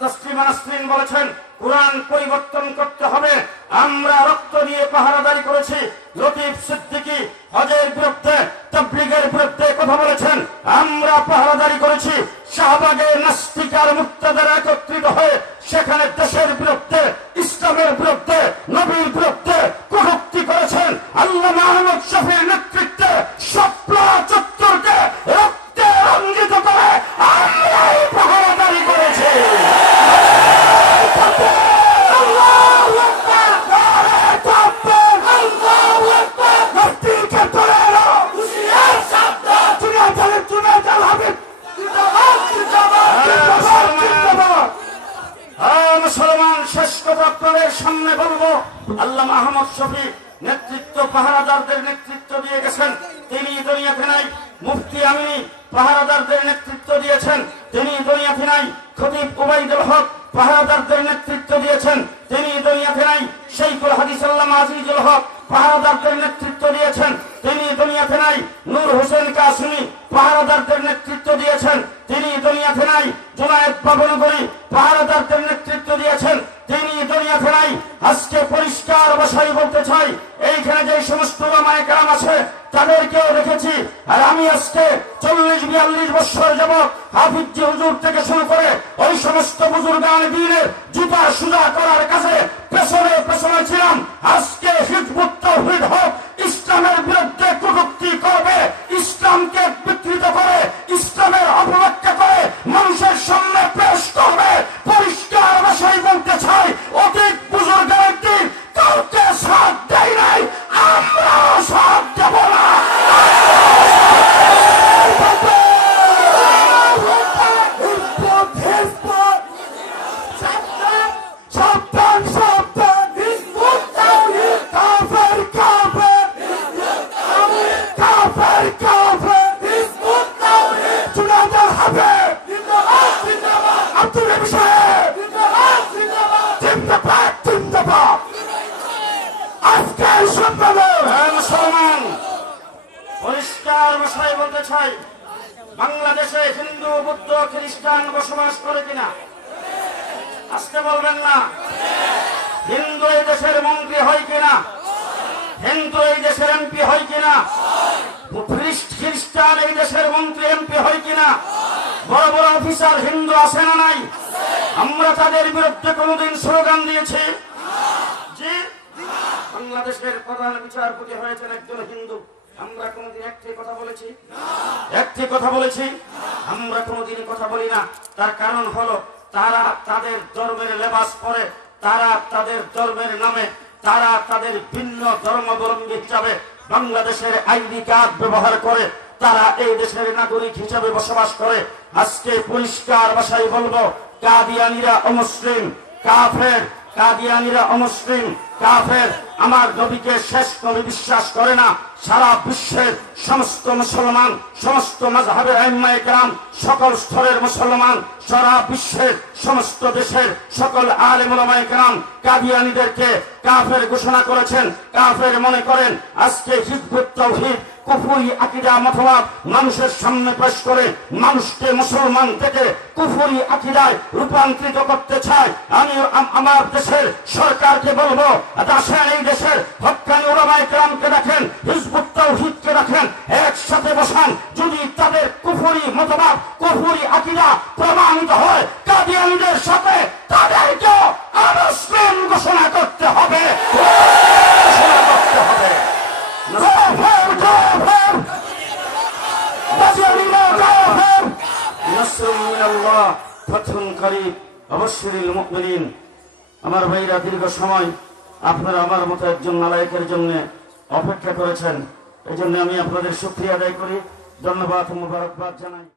বলেছেন, কোরআন পরিবর্তন করতে হবে। আমরা রক্ত দিয়ে পাহারাদারি করেছি। লতিফ সিদ্দিকী হজের বিরুদ্ধে, তবলিগের বিরুদ্ধে কথা বলেছেন। আমরা পাহারাদারি করেছি। শাহবাগের নাস্তিকার মুক্তাদের একত্রিত হয়ে সেখানে দেশের বিরুদ্ধে আল্লাহ মাহমদ শফি নেতৃত্ব পাহারাদারদের নেতৃত্ব দিয়ে গেছেন। তিনি দুনিয়াতে নাই মুফতি আমিনী পাহারাদারদের নেতৃত্ব দিয়েছেন। তিনি দুনিয়াতে নাই খতিব উবাইদুল হক পাহারাদারদের নেতৃত্ব দিয়েছেন। তিনি দুনিয়াতে নাই শেখুল হাদিস আল্লাহ আজিজুল হক পাহারাদারদের নেতৃত্ব দিয়েছেন। তিনি দুনিয়াতে নাই নূর হোসেন কাসমি পাহারাদারদের নেতৃত্ব দিয়েছেন। তিনি দুনিয়াতে নাই জুনায়েদ বাবনগরী পাহারাদারদের আজকে পরিষ্কার ভাষায় বলতে চাই, এইখানে যে সমস্ত মায়ের কাম আছে, তাদেরকেও দেখেছি। আর আমি আজকে চল্লিশ, বিয়াল্লিশ বছর যাব হাফিজি হুজুর থেকে শুরু করে ওই সমস্ত বুজুর্গান দিনের জুতা সুজা করার কাছে পেছনে পেছনে ছিলাম। আজকে হিজবুত তৌহিদ হোক ইসলামের বিরুদ্ধে কটূক্তি করবে, ইসলামকে বিকৃত করে ভাষায় বলতে চাই, বাংলাদেশে হিন্দু, বুদ্ধ, খ্রিস্টান বসবাস করে কিনা? আজকে বলবেন না। হিন্দু এই দেশের মন্ত্রী হয় কিনা? হিন্দু এই দেশের এমপি হয় কিনা? খ্রিস্টান এই দেশের মন্ত্রী, এমপি হয় কিনা? বড় বড় অফিসার হিন্দু আছে না নাই? আমরা তাদের বিরুদ্ধে কোনোদিন স্লোগান দিয়েছি। বাংলাদেশের প্রধান বিচারপতি হয়েছেন একজন হিন্দু। আমরা কোনোদিন একটি কথা বলেছি? একটি কথা বলেছি? আমরা কোনোদিন কথা বলি না। তার কারণ হলো তারা তাদের ধর্মের লেবাস পরে তারা তাদের ধর্মের নামে তারা তাদের ভিন্ন ধর্মাবলম্বী হিসাবে বাংলাদেশের আইডি কার্ড ব্যবহার করে তারা এই দেশের নাগরিক হিসাবে বসবাস করে। আজকে পরিষ্কার ভাষায় বলব কাদিয়ানিরা অমুসলিম কাফের কাদিয়ানিরা অমুসলিম কাফের আমার নবীকে শেষ নবী বিশ্বাস করে না। সারা বিশ্বের সমস্ত মুসলমান, সমস্ত মজাহের আইম্মায়ে কেরাম, সকল স্তরের মুসলমান, সারা বিশ্বের সমস্ত দেশের সকল আলেমুলামায়ে কেরাম, কাদিয়ানিদেরকে কাফের ঘোষণা করেছেন। কাফের মনে করেন, আজকে হিজবুত তাওহীদ কুফুরি আকিদা মতবাদ মানুষের সামনে পেশ করে, মানুষকে মুসলমান থেকে কুফুরি আকিদায় রূপান্তরিত করতে চায়। আমি আম- আমার দেশের সরকারকে বলব আসেন এই দেশের হকানি ওরামায় গ্রামকে দেখেন, হিজবুত তাওহীদকে দেখেন। আমার ভাইরা, দীর্ঘ সময় আপনারা আমার মতো একজন নালায়কের জন্য অপেক্ষা করেছেন। এই জন্য আমি আপনাদের সুক্রিয়া আদায় করি। ধন্যবাদ, মুবারকবাদ জানাই।